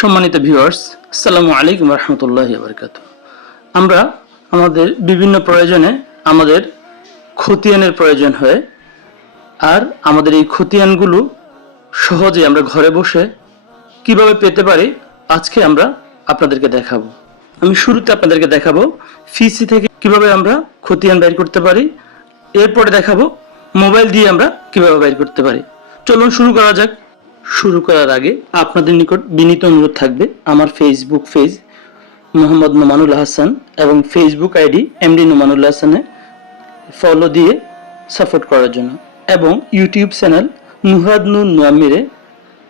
সম্মানিত ভিউয়ার্স আসসালামু আলাইকুম রহমতুল্লাহ বরকাত আমরা আমাদের বিভিন্ন প্রয়োজনে আমাদের খতিয়ানের প্রয়োজন হয় আর আমাদের এই খতিয়ানগুলো সহজে আমরা ঘরে বসে কীভাবে পেতে পারি আজকে আমরা আপনাদেরকে দেখাবো। আমি শুরুতে আপনাদেরকে দেখাবো ফিসি থেকে কীভাবে আমরা খতিয়ান বের করতে পারি, এরপরে দেখাবো মোবাইল দিয়ে আমরা কীভাবে বের করতে পারি। চলুন শুরু করা যাক। শুরু করার আগে আপনাদের নিকট বিনীত অনুরোধ থাকবে, আমার ফেসবুক পেজ মোহাম্মদ নোমানুল হাসান এবং ফেসবুক আইডি এমডি নোমানুল হাসানে ফলো দিয়ে সাপোর্ট করার জন্য এবং ইউটিউব চ্যানেল নুহাদ নোয়ামিরে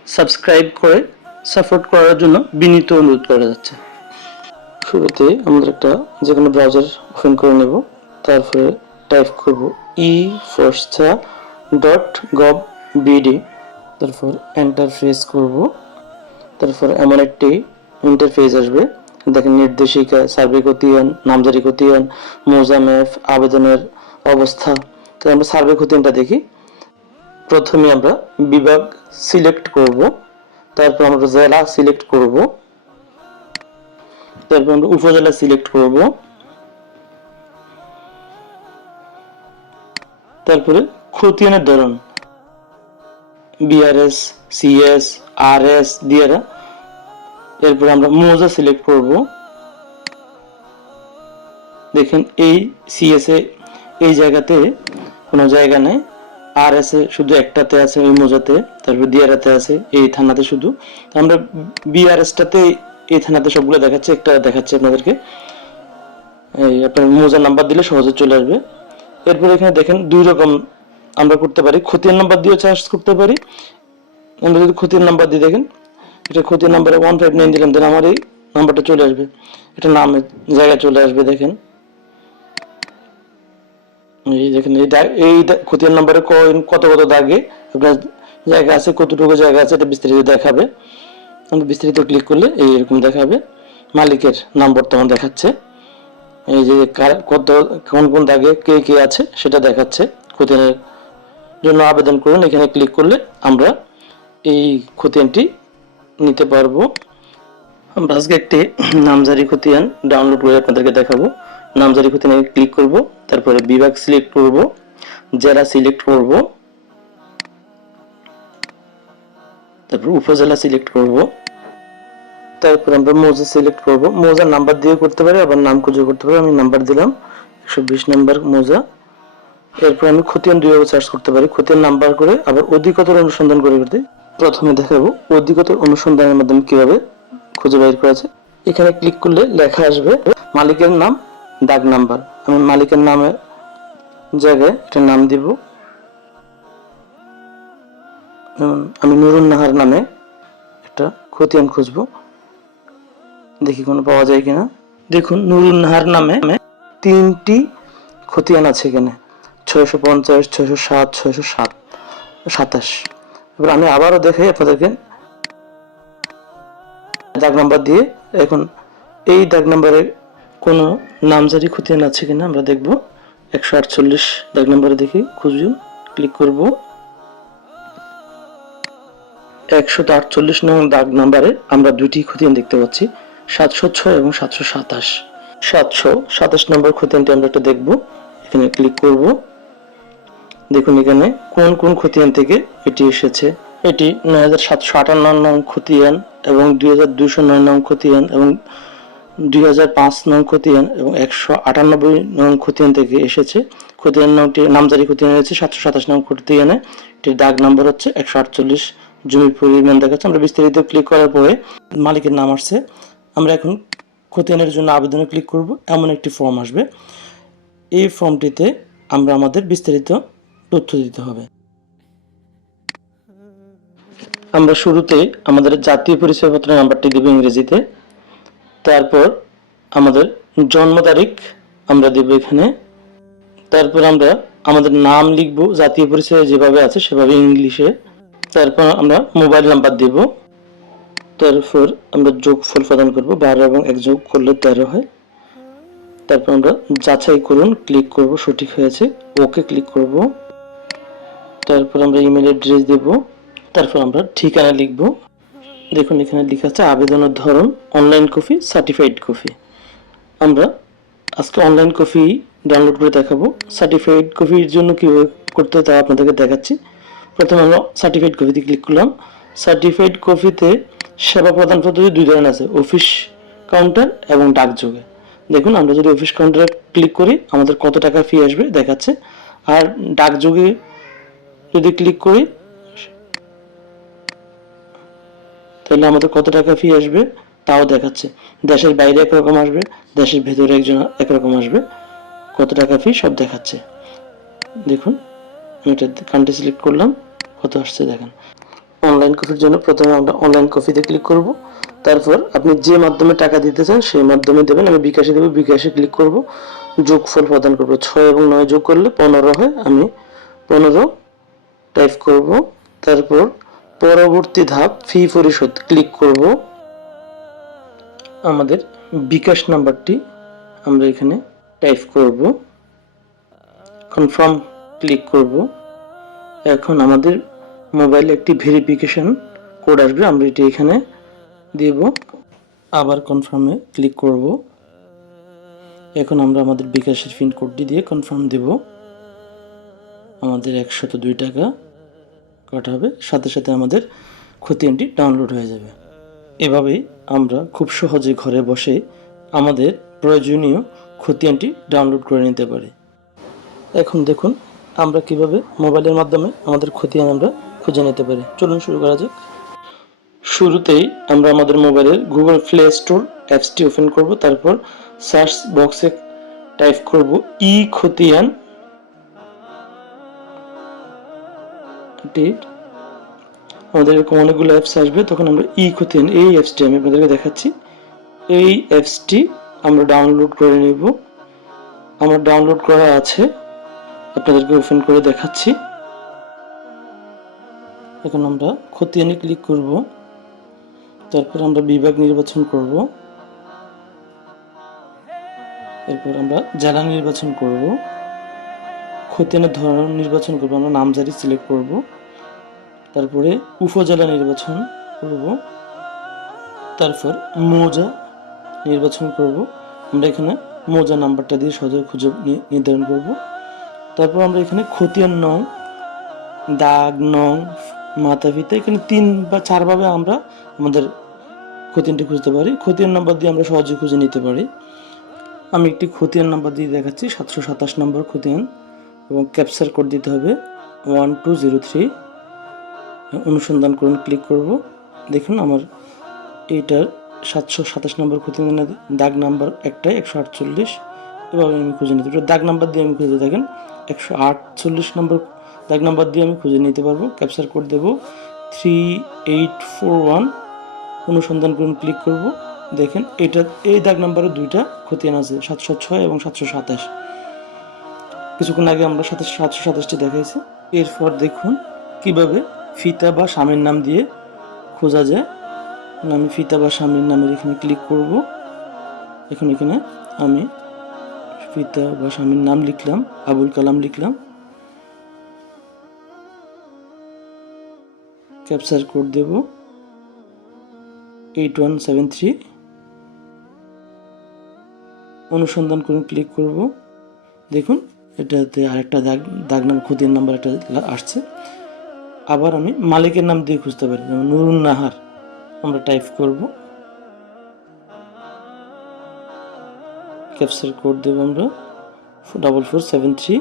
সাবস্ক্রাইব করে সাপোর্ট করার জন্য বিনীত অনুরোধ করা যাচ্ছে। শুরুতে আমরা একটা যে কোনো ব্রাউজার ওপেন করে নেব, তারপরে টাইপ করব ই ফোর্সা ডট গভ বিডি তারপর এন্টার প্রেস করব। তারপর এমন একটি ইন্টারফেস আসবে। দেখেন নির্দেশিকা সার্ভে খতিয়ান নামজারি খতিয়ান মোজামেফ, আবেদনের অবস্থা। তো আমরা সার্ভে খতিয়ানটা দেখি। প্রথমে আমরা বিভাগ সিলেক্ট করব। তারপর আমরা জেলা সিলেক্ট করব। তারপর আমরা উপজেলা সিলেক্ট করব। তারপরে খতিয়ানের ধরন। বিআরএস সিএস আরএস দিয়ারা এরপর আমরা মোজা সিলেক্ট করব। দেখেন এই সিএস এ, এই জায়গাতে কোনো জায়গা নেই। আর এস এ শুধু একটাতে আছে ওই মোজাতে, তারপর দিয়ারাতে আছে এই থানাতে শুধু। আমরা বিআরএসটাতে এই থানাতে সবগুলো দেখাচ্ছে, একটা দেখাচ্ছে আপনাদেরকে। এই আপনার মোজার নাম্বার দিলে সহজে চলে আসবে। এরপর এখানে দেখেন দুই রকম আমরা করতে পারি। খতিয়ান নাম্বার দিয়েও চার্জ করতে পারি। আমরা যদি খতিয়ান নাম্বার দিয়ে দেখেন, এটা খতিয়ান নাম্বারে ওয়ান ফাইভ নাইন দিলাম দেন আমার এই নাম্বারটা চলে আসবে। এটা নামের জায়গায় চলে আসবে, দেখেন। এই দেখেন, এই এই খতিয়ান নাম্বারে কত কত দাগে আপনার জায়গা আছে, কতটুকু জায়গা আছে, এটা বিস্তারিত দেখাবে। আমরা বিস্তারিত ক্লিক করলে এই এরকম দেখাবে। মালিকের নাম বর্তমান দেখাচ্ছে। এই যে কত কোন কোন দাগে কে কে আছে, সেটা দেখাচ্ছে। খতিয়ানের জন্য আবেদন করুন। এখানে ক্লিক করলে আমরা এই খতিয়ানটি নিতে পারব। আমরা আজকে একটি নামজারি খতিয়ান ডাউনলোড করে আপনাদেরকে দেখাবো। নামজারি খতিয়ানে ক্লিক করব, তারপরে বিভাগ সিলেক্ট করব, জেলা সিলেক্ট করব, তারপর উপজেলা সিলেক্ট করব, তারপর আমরা মৌজা সিলেক্ট করব। মৌজার নাম্বার দিয়ে করতে পারি, আবার নাম খুঁজে করতে পারি। আমি নাম্বার দিলাম, একশো বিশ নাম্বার মৌজা। এরপর আমি খতিয়ান দুইভাবে সার্চ করতে পারি। খতিয়ান নাম্বার করে আবার অধিকতর অনুসন্ধান করে করতে প্রথমে দেখাবো অধিকতর অনুসন্ধানের মাধ্যমে কীভাবে খুঁজে বের করা যায়। এখানে ক্লিক করলে লেখা আসবে মালিকের নাম দাগ নাম্বার আমি মালিকের নামে জায়গায় একটা নাম দিব। আমি নুরুন নাহার নামে একটা খতিয়ান খুঁজবো। দেখি কোনো পাওয়া যায় কিনা। দেখুন, নুরুন নাহার নামে তিনটি খতিয়ান আছে এখানে। ছয়শো পঞ্চাশ, ছয়শো সাত ছয়শো সাত সাতাশ। এবার আমি আবারও দেখাই আপনাদেরকে দাগ নাম্বার দিয়ে এখন এই দাগ নাম্বারে কোনো নামজারি খতিয়ান আছে কিনা আমরা দেখব। একশো আটচল্লিশ দাগ নাম্বারে দেখি খুঁজুন ক্লিক করব। একশো আটচল্লিশ নং দাগ নাম্বারে আমরা দুইটি খতিয়ান দেখতে পাচ্ছি, সাতশো ছয় এবং সাতশো সাতাশ। সাতশো সাতাশ নম্বর খতিয়ানটি আমরা একটু দেখব, এখানে ক্লিক করব। দেখুন এখানে কোন কোন খতিয়ান থেকে এটি এসেছে। এটি নয় হাজার সাতশো আটান্ন নং খতিয়ান এবং দুই হাজার দুইশো নয় নং খতিয়ান এবং দুই হাজার পাঁচ নং খতিয়ান এবং একশো আটানব্বই নং খতিয়ান থেকে এসেছে। খতিয়ান নামটি, নামজারি খতিয়ান হয়েছে সাতশো সাতাশ নং খতিয়ানে। এটির দাগ নম্বর হচ্ছে একশো আটচল্লিশ। জমির পরিমাণ দেখাচ্ছে। আমরা বিস্তারিত ক্লিক করার পরে মালিকের নাম আসছে। আমরা এখন খতিয়ানের জন্য আবেদনে ক্লিক করব। এমন একটি ফর্ম আসবে। এই ফর্মটিতে আমরা আমাদের বিস্তারিত তথ্য দিতে হবে। আমরা শুরুতে আমাদের জাতীয় পরিচয়পত্র নাম্বারটি দেব ইংরেজিতে। তারপর আমাদের জন্ম তারিখ আমরা দেব এখানে। তারপর আমরা আমাদের নাম লিখব, জাতীয় পরিচয় যেভাবে আছে সেভাবে ইংলিশে। তারপর আমরা মোবাইল নাম্বার দেব। তারপর আমরা যোগফল প্রদান করব, বারো এবং এক যোগ করলে তেরো হয়। তারপর আমরা যাচাই করুন, ক্লিক করব, সঠিক হয়েছে, ওকে ক্লিক করব। তারপর আমরা ইমেল অ্যাড্রেস দেব, তারপর আমরা ঠিকানা লিখব। দেখুন, এখানে লেখা আছে আবেদনের ধরন অনলাইন কপি সার্টিফাইড কপি আমরা আজকে অনলাইন কপি ডাউনলোড করে দেখাবো। সার্টিফাইড কপির জন্য কীভাবে করতে তা আপনাদেরকে দেখাচ্ছি। প্রথমে আমরা সার্টিফাইড কপিতে ক্লিক করলাম। সার্টিফাইড কপিতে সেবা প্রদান পদ্ধতি দুই ধরনের আছে অফিস কাউন্টার এবং ডাকযোগে। দেখুন, আমরা যদি অফিস কাউন্টারে ক্লিক করি, আমাদের কত টাকা ফি আসবে দেখাচ্ছে। আর ডাকযোগে যদি ক্লিক করি, তাহলে আমাদের কত টাকা ফি আসবে? তাও দেখাচ্ছে। দেশের বাইরে একরকম আসবে, দেশের ভেতরে একজন একরকম আসবে। কত টাকা ফি সব দেখাচ্ছে। দেখুন, আমি এটা কান্ট্রি সিলেক্ট করলাম, কত আসছে দেখেন। অনলাইন কপির জন্য প্রথমে আমরা অনলাইন কপিতে ক্লিক করব। তারপর আপনি যে মাধ্যমে টাকা দিতে চান, সেই মাধ্যমে দেবেন। আমি বিকাশে দেবো, বিকাশে ক্লিক করব। যোগফল প্রদান করব। ছয় এবং নয় যোগ করলে পনেরো হয়। আমি পনেরো টাইপ করব। তারপর পরবর্তী ধাপ ফি পরিশোধ ক্লিক করব। আমাদের বিকাশ নাম্বারটি আমরা এখানে টাইপ করব। কনফার্ম ক্লিক করব। এখন আমাদের মোবাইলে একটি ভেরিফিকেশন কোড আসবে, আমরা এটি এখানে দেব। আবার কনফার্মে ক্লিক করব। এখন আমরা আমাদের বিকাশের পিন কোডটি দিয়ে কনফার্ম দেব। আমাদের একশত দুই টাকা। কাটা হবে। সাথে সাথে আমাদের খতিয়ানটি ডাউনলোড হয়ে যাবে। এভাবেই আমরা খুব সহজে ঘরে বসে আমাদের প্রয়োজনীয় খতিয়ানটি ডাউনলোড করে নিতে পারি। এখন দেখুন আমরা কীভাবে মোবাইলের মাধ্যমে আমাদের খতিয়ান আমরা খুঁজে নিতে পারি। চলুন শুরু করা যাক। শুরুতেই আমরা আমাদের মোবাইলের গুগল প্লে স্টোর অ্যাপসটি ওপেন করব। তারপর সার্চ বক্সে টাইপ করব ই খতিয়ান ডেট আমাদের এরকম অনেকগুলো অ্যাপস আসবে, তখন আমরা ই খতিয়ান এই অ্যাপসটি আমি আপনাদেরকে দেখাচ্ছি। এই অ্যাপসটি আমরা ডাউনলোড করে নেব। আমার ডাউনলোড করা আছে, আপনাদেরকে ওপেন করে দেখাচ্ছি। এখন আমরা খতিয়ানে ক্লিক করব। তারপর আমরা বিভাগ নির্বাচন করব। এরপর আমরা জেলা নির্বাচন করব। খতিয়ানের ধরন নির্বাচন করব, আমরা নামজারি সিলেক্ট করব। তারপরে উপজেলা নির্বাচন করব। তারপর মৌজা নির্বাচন করব। আমরা এখানে মৌজা নাম্বারটা দিয়ে সহজে খুঁজে নির্ধারণ করব। তারপর আমরা এখানে খতিয়ান নং, দাগ নং, মাথা ফিতে এখানে তিন বা চারভাবে আমরা আমাদের খতিয়ানটি খুঁজতে পারি। খতিয়ান নাম্বার দিয়ে আমরা সহজে খুঁজে নিতে পারি। আমি একটি খতিয়ান নাম্বার দিয়ে দেখাচ্ছি, সাতশো সাতাশ নম্বর খতিয়ান এবং ক্যাপচার কোড দিতে হবে। ওয়ান টু জিরো থ্রি অনুসন্ধান করুন ক্লিক করব। দেখুন আমার এইটার সাতশো সাতাশ নম্বর খতিয়ানের দাগ নাম্বার একটাই, একশো আটচল্লিশ। এভাবে আমি খুঁজে নিতে পারি দাগ নাম্বার দিয়ে আমি খুঁজে দেখেন, একশো আটচল্লিশ নম্বর দাগ নাম্বার দিয়ে আমি খুঁজে নিতে পারব। ক্যাপচার কোড দেবো। থ্রি এইট ফোর ওয়ান অনুসন্ধান করুন ক্লিক করব। দেখেন এটা এই দাগ নাম্বারে দুইটা খতিয়ান আছে, সাতশো ছয় এবং সাতশো সাতাশ। কিছুক্ষণ আগে আমরা সাথে সাতশো সাতাশটি দেখাইছি। এরপর দেখুন, কীভাবে ফিতা বা স্বামীর নাম দিয়ে খোঁজা যায়। আমি ফিতা বা স্বামীর নামের এখানে ক্লিক করব। এখন এখানে আমি ফিতা বা স্বামীর নাম লিখলাম, আবুল কালাম লিখলাম। ক্যাপচার কোড দেব। এইট ওয়ান সেভেন থ্রি অনুসন্ধান করে ক্লিক করব। দেখুন, এটাতে আরেকটা দাগ দাগ নাম, খুদির নাম্বার একটা আসছে। আবার আমি মালিকের নাম দিয়ে খুঁজতে পারি, যেমন নুরুন নাহার। আমরা টাইপ করব। ক্যাপচার কোড দেবো আমরা। Double four seven three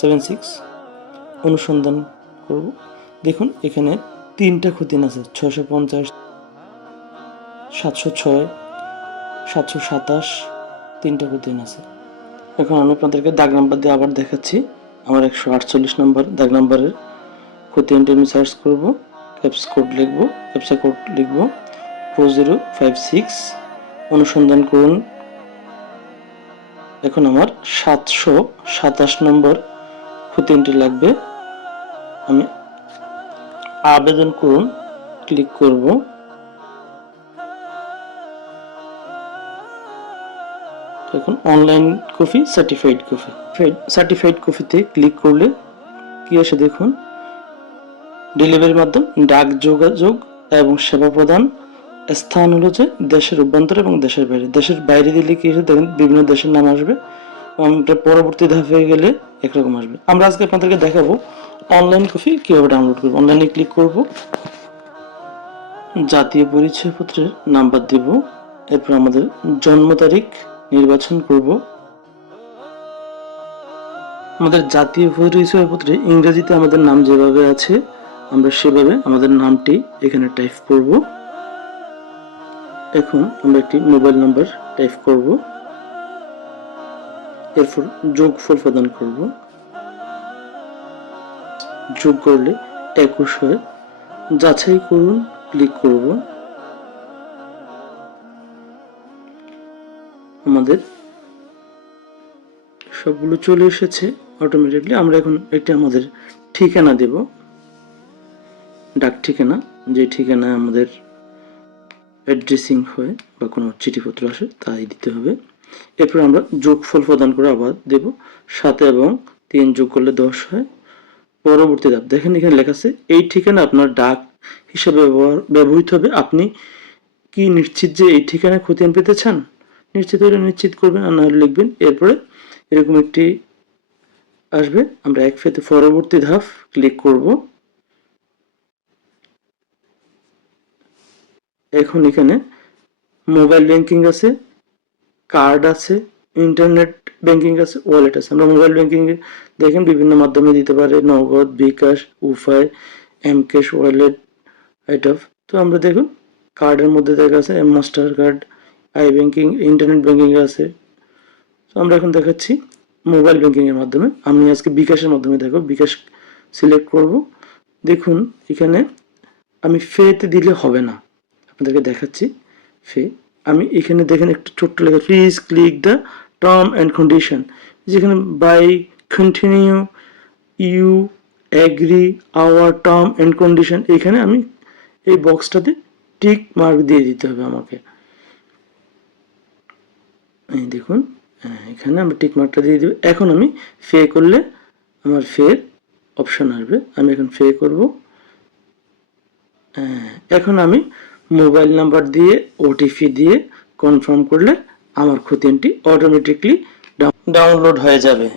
seven six অনুসন্ধান করব। দেখুন, এখানে তিনটা খতিয়ান আছে ছশো পঞ্চাশ, সাতশো ছয়, সাতশো সাতাশ, তিনটা খতিয়ান আছে। এখন আমি আপনাদেরকে দাগ নাম্বার দিয়ে আবার দেখাচ্ছি। আমার একশো আটচল্লিশ নম্বর দাগ নাম্বারের খতিয়ানটি আমি সার্চ করব ক্যাপস কোড লিখব ক্যাপসা কোড লিখব ফোর জিরো ফাইভ সিক্স অনুসন্ধান করুন। এখন আমার সাতশো সাতাশ নম্বর খতিয়ানটি লাগবে। আমি আবেদন করুন ক্লিক করব। এখন online copy certified copy certified কপিতে ক্লিক করলে কি আসে দেখুন? ডেলিভারির মাধ্যম ডাক যোগাযোগ এবং সেবা প্রদান, স্থান হলো যে দেশের অভ্যন্তরে এবং দেশের বাইরে। দেশের বাইরে দিলে কি দেখেন, বিভিন্ন দেশের নাম আসবে এবং পরবর্তী ধাপে গেলে একরকম আসবে। আমরা আজকে আপনাদেরকে দেখাবো অনলাইন কপি কীভাবে ডাউনলোড করব। অনলাইনে ক্লিক করব, জাতীয় পরিচয়পত্রের নাম্বার দিব, এরপর আমাদের জন্ম তারিখ নির্বাচন করব। আমাদের জাতীয় পরিচয়পত্রে ইংরেজিতে আমাদের নাম যেভাবে আছে আমরা সেভাবে আমাদের নামটি এখানে টাইপ করব। এখন আমরা একটি মোবাইল নাম্বার টাইপ করব। এরপর যোগফল প্রদান করব। যোগ করলে একুশ হয়। যাচাই করুন ক্লিক করব। আমাদের সবগুলো চলে এসেছে। অটোমেটিকলি আমরা এখন একটি আমাদের ঠিকানা দেব। ডাক ঠিকানা, যে ঠিকানায় আমাদের অ্যাড্রেসিং হয় বা কোনো চিঠিপত্র আসে তাই দিতে হবে। এরপর আমরা যোগফল প্রদান করে আবার দেব সাথে এবং তিন যোগ করলে দশ হয়। পরবর্তী ধাপ, দেখেন এখানে লেখা আছে, এই ঠিকানা আপনার ডাক হিসাবে ব্যবহার, ব্যবহৃত হবে। আপনি কি নিশ্চিত যে এই ঠিকানায় খতিয়ান পেতে চান? নিশ্চিত হলে নিশ্চিত করবেন আর না হলে লিখবেন। এরপরে এরকম একটি আসবে। আমরা এক ফেতে পরবর্তী ধাপ ক্লিক করব। এখন এখানে মোবাইল ব্যাংকিং আছে কার্ড আছে ইন্টারনেট ব্যাংকিং আছে ওয়ালেট আছে। আমরা মোবাইল ব্যাংকিং দেখেন বিভিন্ন মাধ্যমে দিতে পারে, নগদ, বিকাশ, উফাই এম ক্যাশ ওয়ালেট আইটফ তো আমরা দেখুন কার্ডের মধ্যে দেখা আছে Mastercard I banking internet banking আছে। তো আমরা এখন দেখাচ্ছি মোবাইল ব্যাংকিং এর মাধ্যমে। আমি আজকে বিকাশের মাধ্যমে দেখো, বিকাশ সিলেক্ট করব। দেখুন, এখানে আমি ফেতে দিলে হবে না। আপনাদেরকে দেখাচ্ছি। ফে আমি এখানে দেখেন একটা ছোট্ট লেখা please click the term and condition যেখানে by continue you agree our term and condition এখানে আমি এই বক্সটাতে টিক মার্ক দিয়ে দিতে হবে আমাকে। এই দেখুন হ্যাঁ, এখানে আমি টিক মার্কটা দিয়ে দিব। এখন আমি ফে করলে আমার ফের অপশন আসবে। আমি এখন ফে করব। হ্যাঁ, এখন আমি মোবাইল নাম্বার দিয়ে ওটিপি দিয়ে কনফার্ম করলে আমার খতিয়ানটি অটোমেটিকলি ডাউনলোড হয়ে যাবে।